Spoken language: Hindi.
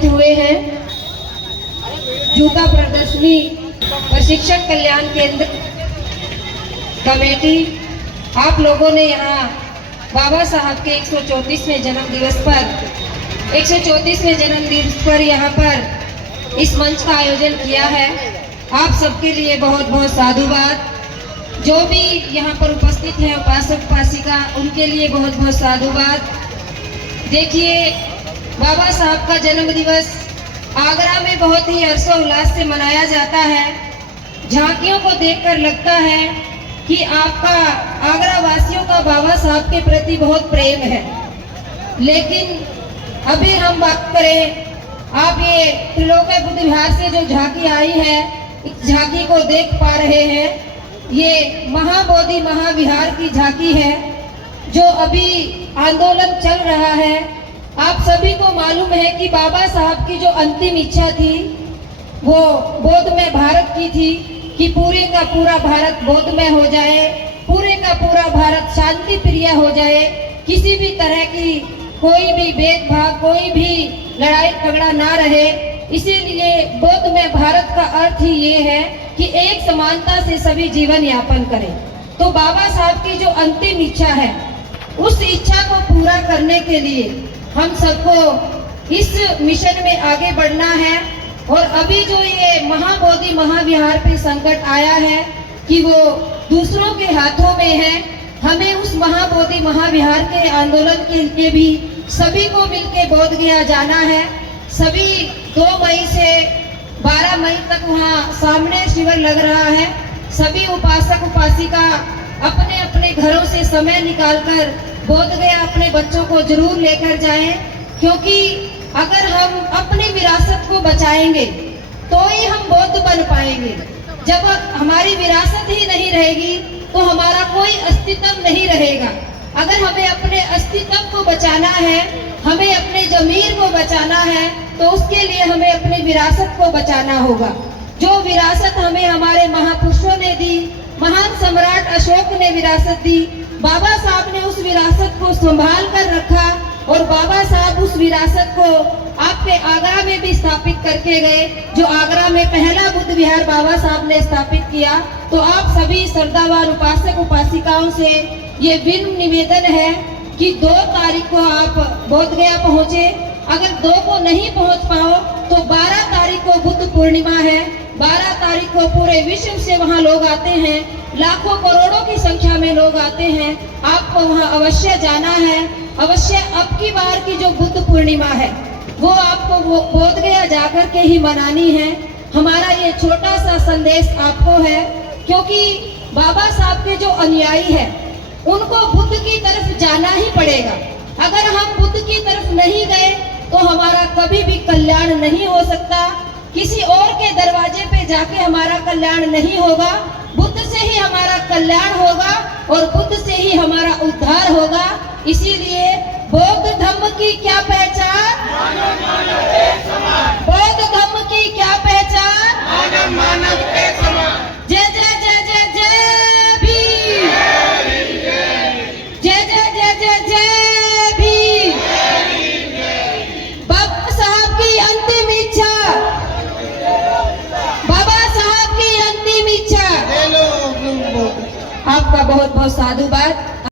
उपस्थित हुए हैं। जूता प्रदर्शनी प्रशिक्षक कल्याण केंद्र कमेटी, आप लोगों ने यहाँ बाबा साहब के 134वें जन्म दिवस पर यहाँ पर इस मंच का आयोजन किया है। आप सबके लिए बहुत बहुत साधुवाद। जो भी यहाँ पर उपस्थित हैं उपासक उपासिका, उनके लिए बहुत बहुत साधुवाद। देखिए, बाबा साहब का जन्म दिवस आगरा में बहुत ही हर्षोल्लास से मनाया जाता है। झांकियों को देखकर लगता है कि आपका आगरा वासियों का बाबा साहब के प्रति बहुत प्रेम है। लेकिन अभी हम बात करें, आप ये त्रिलोक बुद्ध विहार से जो झांकी आई है, इस झांकी को देख पा रहे हैं। ये महाबोधि महाविहार की झांकी है जो अभी आंदोलन चल रहा है। आप सभी को मालूम है कि बाबा साहब की जो अंतिम इच्छा थी वो बोधमय भारत की थी कि पूरे का पूरा भारत बोधमय हो जाए, पूरे का पूरा भारत शांति प्रिय हो जाए, किसी भी तरह की कोई भी भेदभाव, कोई भी लड़ाई झगड़ा ना रहे। इसीलिए बोधमय भारत का अर्थ ही ये है कि एक समानता से सभी जीवन यापन करें। तो बाबा साहब की जो अंतिम इच्छा है, उस इच्छा को पूरा करने के लिए हम सबको इस मिशन में आगे बढ़ना है। और अभी जो ये महाबोधि महाविहार पे संकट आया है कि वो दूसरों के हाथों में है, हमें उस महाबोधि महाविहार के आंदोलन के लिए भी सभी को मिलकर बोध गया जाना है। सभी 2 मई से 12 मई तक वहाँ सामने शिविर लग रहा है। सभी उपासक उपासिका अपने अपने घरों से समय निकालकर बोध गया अपने बच्चों को जरूर लेकर जाएं, क्योंकि अगर हम अपनी विरासत को बचाएंगे तो ही हम बौद्ध बन पाएंगे। जब हमारी विरासत ही नहीं रहेगी तो हमारा कोई अस्तित्व नहीं रहेगा। अगर हमें अपने अस्तित्व को बचाना है, हमें अपने जमीर को बचाना है, तो उसके लिए हमें अपनी विरासत को बचाना होगा। जो विरासत हमें हमारे महापुरुषों ने दी, महान सम्राट अशोक ने विरासत दी, बाबा साहब ने उस विरासत को संभाल कर रखा और बाबा साहब उस विरासत को आपके आगरा में भी स्थापित करके गए। जो आगरा में पहला बुद्ध विहार बाबा साहब ने स्थापित किया। तो आप सभी श्रद्धावान उपासक उपासिकाओं से ये विनम्र निवेदन है कि 2 तारीख को आप बोध गया पहुँचे। अगर 2 को नहीं पहुँच पाओ तो 12 तारीख को बुद्ध पूर्णिमा है। 12 तारीख को पूरे विश्व से वहाँ लोग आते हैं, लाखों करोड़ों की संख्या में लोग आते हैं। आपको वहाँ अवश्य जाना है। अवश्य अब की बार की जो बुद्ध पूर्णिमा है वो आपको बोध गया जाकर के ही मनानी है। हमारा ये छोटा सा संदेश आपको है, क्योंकि बाबा साहब के जो अनुयायी है उनको बुद्ध की तरफ जाना ही पड़ेगा। अगर हम बुद्ध की तरफ नहीं गए तो हमारा कभी भी कल्याण नहीं हो सकता। किसी और के दरवाजे पे जाके हमारा कल्याण नहीं होगा। बुद्ध से ही हमारा कल्याण होगा और बुद्ध से ही हमारा उद्धार होगा। इसीलिए बौद्ध धर्म की क्या पहचान? मानव मानव एक समान। बौद्ध धर्म की क्या पहचान? मानव मानव एक समान। जय जय जय जय जय भीम। जय जय जय जय जय भीम। बाबा साहब की अंतिम इच्छा, बाबा साहब की अंतिम इच्छा। ले लो। आपका बहुत बहुत साधुवाद।